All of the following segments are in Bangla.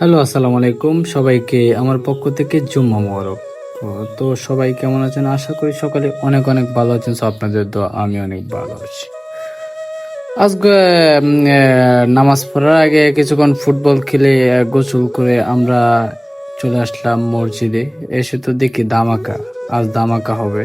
হ্যালো, আসসালামু আলাইকুম। সবাইকে আমার পক্ষ থেকে জুম্মা মোবারক। তো সবাই কেমন আছেন? আশা করি সকালে অনেক অনেক ভালো আছেন, সো আপনাদের দোয়া আমি অনেক ভালো আছি। আজকে নামাজ পড়ার আগে কিছুক্ষণ ফুটবল খেলে গোসল করে আমরা চলে আসলাম মসজিদে। এসে তো দেখি দামাকা আজ দামাকা হবে।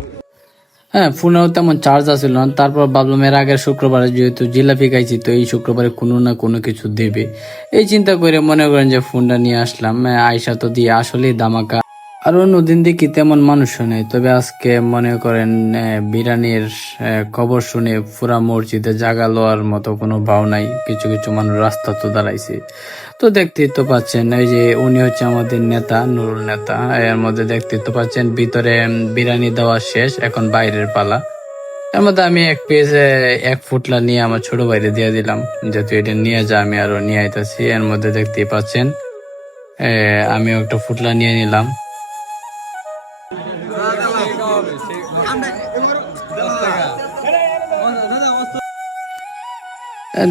হ্যাঁ ফোনেও তেমন চার্জ আসছিল না। তারপর ভাবলাম এর আগের শুক্রবারে যেহেতু জিলাপি খাইছি, তো এই শুক্রবারে কোনো না কোনো কিছু দেবে। এই চিন্তা করে মনে করেন যে ফোনটা নিয়ে আসলাম। আয়সা তো দিয়ে আসলেই দামাকা আর অন্যদিন দেখি তেমন মানুষও নেই। তবে আজকে মনে করেন আহ, খবর শুনে পুরা মসজিদে জাগা লওয়ার মতো কোনো ভাও নাই। কিছু কিছু মানুষ রাস্তা তো দাঁড়াইছে। তো দেখতেই তো পাচ্ছেন এই যে উনি হচ্ছে আমাদের নেতা নুরুল নেতা। এর মধ্যে দেখতে তো পাচ্ছেন ভিতরে উম, বিরিয়ানি দেওয়া শেষ এখন বাইরের পালা। এর মধ্যে আমি এক পিস এক ফুটলা নিয়ে আমার ছোট বাইরে দিয়ে দিলাম যেহেতু এটা নিয়ে যা আমি আরও নিয়ে আইতাছি। এর মধ্যে দেখতেই পাচ্ছেন আমিও একটা ফুটলা নিয়ে নিলাম।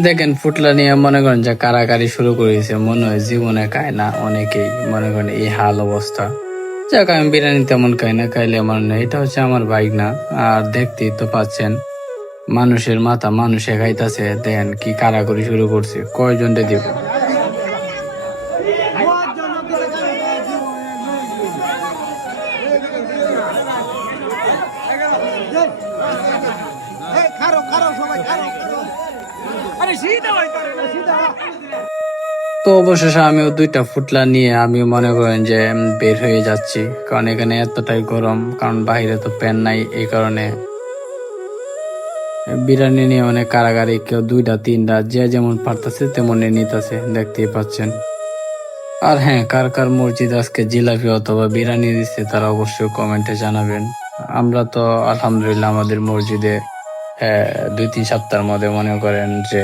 দেখেন ফুটলা নিয়ে মনে করেন যে কারাকারি শুরু করেছে মনে হয় জীবনে খায় না অনেকেই মনে করেন এই হাল অবস্থা। যাক আমি বিরিয়ানি তেমন খাই না খাইলে আমার না এটা হচ্ছে আমার বাইক না আর দেখতেই তো পাচ্ছেন মানুষের মাথা মানুষে খাইতাছে দেখেন কি কারাকরি শুরু করছে কয়জন দিব? তো অবশেষে আমিও দুইটা ফুটলা নিয়ে আমি মনে করেন যে বের হয়ে যাচ্ছি। কারণ এখানে এতটাই গরম, কারণ বাইরে তো প্যান নাই এই কারণে। বিরিয়ানি নিয়ে অনেক কারাগারি কেউ দুইটা, তিনটা, যে যেমন পারতেছে তেমনই নিতেছে, দেখতেই পাচ্ছেন। আর হ্যাঁ কার কার মসজিদ আজকে জিলাপি অথবা বিরিয়ানি দিচ্ছে তারা অবশ্যই কমেন্টে জানাবেন। আমরা তো আলহামদুলিল্লাহ আমাদের মসজিদে দুই, তিন সপ্তাহের মধ্যে মনে করেন যে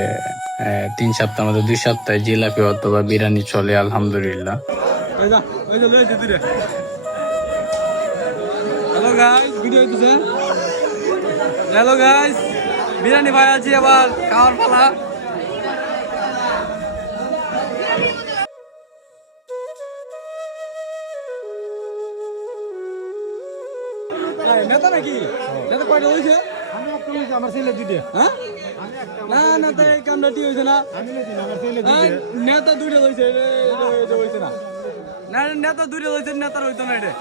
তিন সপ্তাহের মধ্যে দুই সপ্তাহে জিলাপি অথবা বিরিয়ানি চলে, আলহামদুলিল্লাহ। হ্যালো হ্যালো গাইস বিরিয়ানি ভাই আছি আবার, খাওয়ার পালা। নেতা নাকি? নেতা কয়টা হয়েছে আমার ছেলে দুইটা। হ্যাঁ? না কামটা ঠিক হয়েছে না? নেতা দুইটা হয়েছে না। না নেতা দুইটা হয়েছে নেতার হইতো না এটা।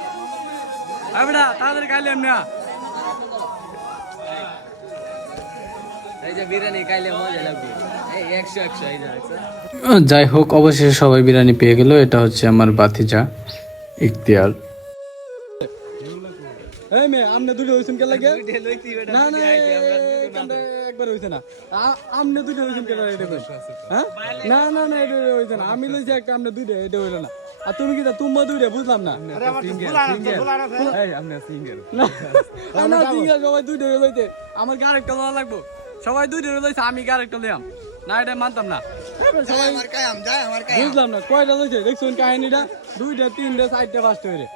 হ্যাঁ যাই হোক অবশেষে সবাই বিরিয়ানি পেয়ে গেল। এটা হচ্ছে আমার বাতিজা ইখতিয়ার। এই মেয়ে আমনে দুটো হইছেন কে লাগে? দুইটা লইছি বেটা, না না দুইটা আইছি আমরা, এই কামটা একবার হইছে না। আমনে দুটো হইছেন কে লাগে হ্যাঁ? না না না এটা হইছে না। আমি লইছি একটা আমনে দুইটা এটা হইল না। আর তুমি কি তা তুমি দুইটা বুঝলাম না। না। না সিঙ্গেল সবাই দুইটা লইতে। আমার লওয়া লাগবো। সবাই দুইটা লইছে আমি আরেকটা লইয়াম। না এটা মানতাম না। বুঝলাম না কয়টা লইছে? দেখছুন কাহিনীটা? দুইটা তিনটা চারটা পাঁচটা হইরে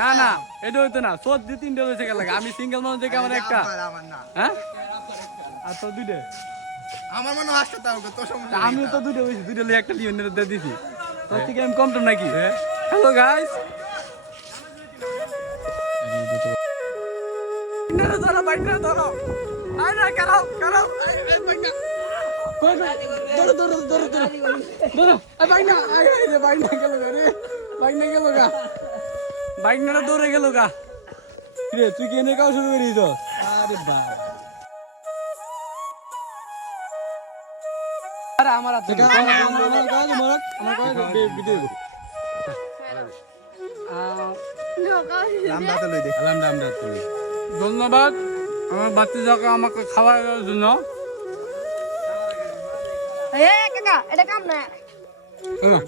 না না এটা হইতো না। সত্যি তিনটা কে লাগে আমি সিঙ্গেল মানুষ দেখে আমার একটা। হ্যাঁ? আর তো দুইটা? আমার মনে হয় আসতে আমি তো দুইটা হইছি দুইটা লই একটা লিয়ে দিয়ে দিছি। তোর থেকে আমি কমতাম নাকি? হ্যালো গাইস ধরো বাইক ধরো না ধরো ধরো ধরো ধরো। ধরো। বাইক না আই আই বাইক না গেল গা রে। বাইক না গেল গা। বাইক না দৌড়ে গেল গা। রে তুই কেনে কাও শুরু করিস আরে ভাই আরে আমার হাতে আমার কাজ আমার আমার কাজ ভিডিও রামদা তো লই দে ধন্যবাদ। আমার বাচ্চা যাকে আমাকে খাওয়ার জন্য। এ কাকা এটা কাম না।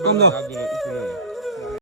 কাম দাও।